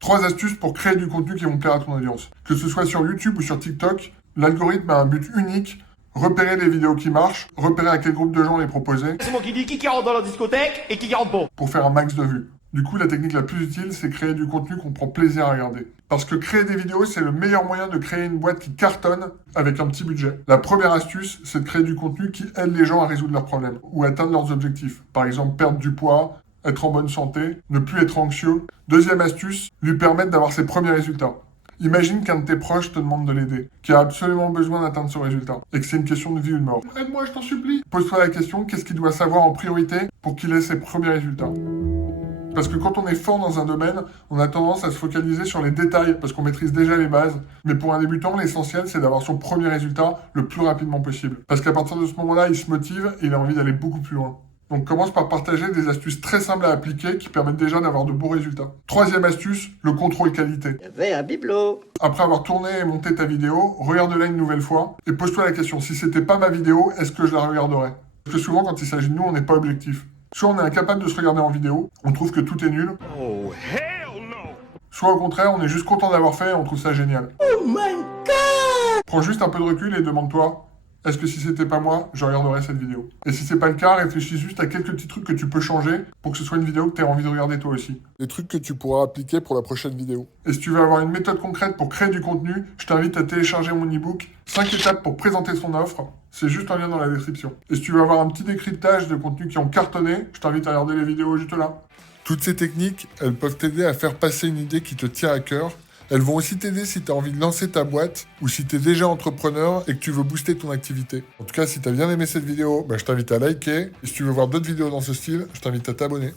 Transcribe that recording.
3 astuces pour créer du contenu qui vont plaire à ton audience. Que ce soit sur YouTube ou sur TikTok, l'algorithme a un but unique: repérer les vidéos qui marchent, repérer à quel groupe de gens les proposer. C'est moi qui dis qui rentre dans la discothèque et qui rentre pas. Pour faire un max de vues. Du coup, la technique la plus utile, c'est créer du contenu qu'on prend plaisir à regarder. Parce que créer des vidéos, c'est le meilleur moyen de créer une boîte qui cartonne avec un petit budget. La première astuce, c'est de créer du contenu qui aide les gens à résoudre leurs problèmes ou atteindre leurs objectifs. Par exemple, perdre du poids, être en bonne santé, ne plus être anxieux. Deuxième astuce, lui permettre d'avoir ses premiers résultats. Imagine qu'un de tes proches te demande de l'aider, qui a absolument besoin d'atteindre ce résultat, et que c'est une question de vie ou de mort. Aide-moi, je t'en supplie. Pose-toi la question, qu'est-ce qu'il doit savoir en priorité pour qu'il ait ses premiers résultats? Parce que quand on est fort dans un domaine, on a tendance à se focaliser sur les détails, parce qu'on maîtrise déjà les bases. Mais pour un débutant, l'essentiel, c'est d'avoir son premier résultat le plus rapidement possible. Parce qu'à partir de ce moment-là, il se motive et il a envie d'aller beaucoup plus loin. Donc commence par partager des astuces très simples à appliquer qui permettent déjà d'avoir de bons résultats. Troisième astuce, le contrôle qualité. Il y avait un bibelot. Après avoir tourné et monté ta vidéo, regarde-la une nouvelle fois et pose-toi la question: si c'était pas ma vidéo, est-ce que je la regarderais? Parce que souvent, quand il s'agit de nous, on n'est pas objectif. Soit on est incapable de se regarder en vidéo, on trouve que tout est nul. Oh hell no. Soit au contraire, on est juste content d'avoir fait et on trouve ça génial. Oh my god! Prends juste un peu de recul et demande-toi: est-ce que si c'était pas moi, je regarderais cette vidéo? Et si c'est pas le cas, réfléchis juste à quelques petits trucs que tu peux changer pour que ce soit une vidéo que tu aies envie de regarder toi aussi. Des trucs que tu pourras appliquer pour la prochaine vidéo. Et si tu veux avoir une méthode concrète pour créer du contenu, je t'invite à télécharger mon e-book 5 étapes pour présenter son offre. C'est juste un lien dans la description. Et si tu veux avoir un petit décryptage de contenus qui ont cartonné, je t'invite à regarder les vidéos juste là. Toutes ces techniques, elles peuvent t'aider à faire passer une idée qui te tient à cœur. Elles vont aussi t'aider si tu as envie de lancer ta boîte ou si tu es déjà entrepreneur et que tu veux booster ton activité. En tout cas, si tu as bien aimé cette vidéo, je t'invite à liker. Et si tu veux voir d'autres vidéos dans ce style, je t'invite à t'abonner.